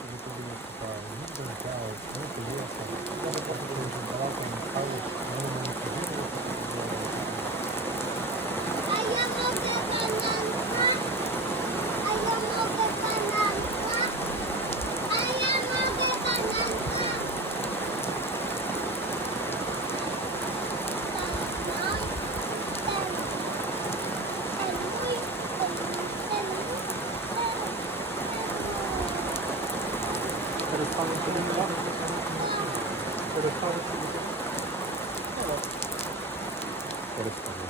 собі тобі, типа, ніхто не знає, що ти є, я би просто коли вже давайте не ставиш, вони не подивилися, А я mogę bananka? A ja mogę bananka? A ja mogę bananka? перестануть собі не робити, перестануть собі. Перестануть.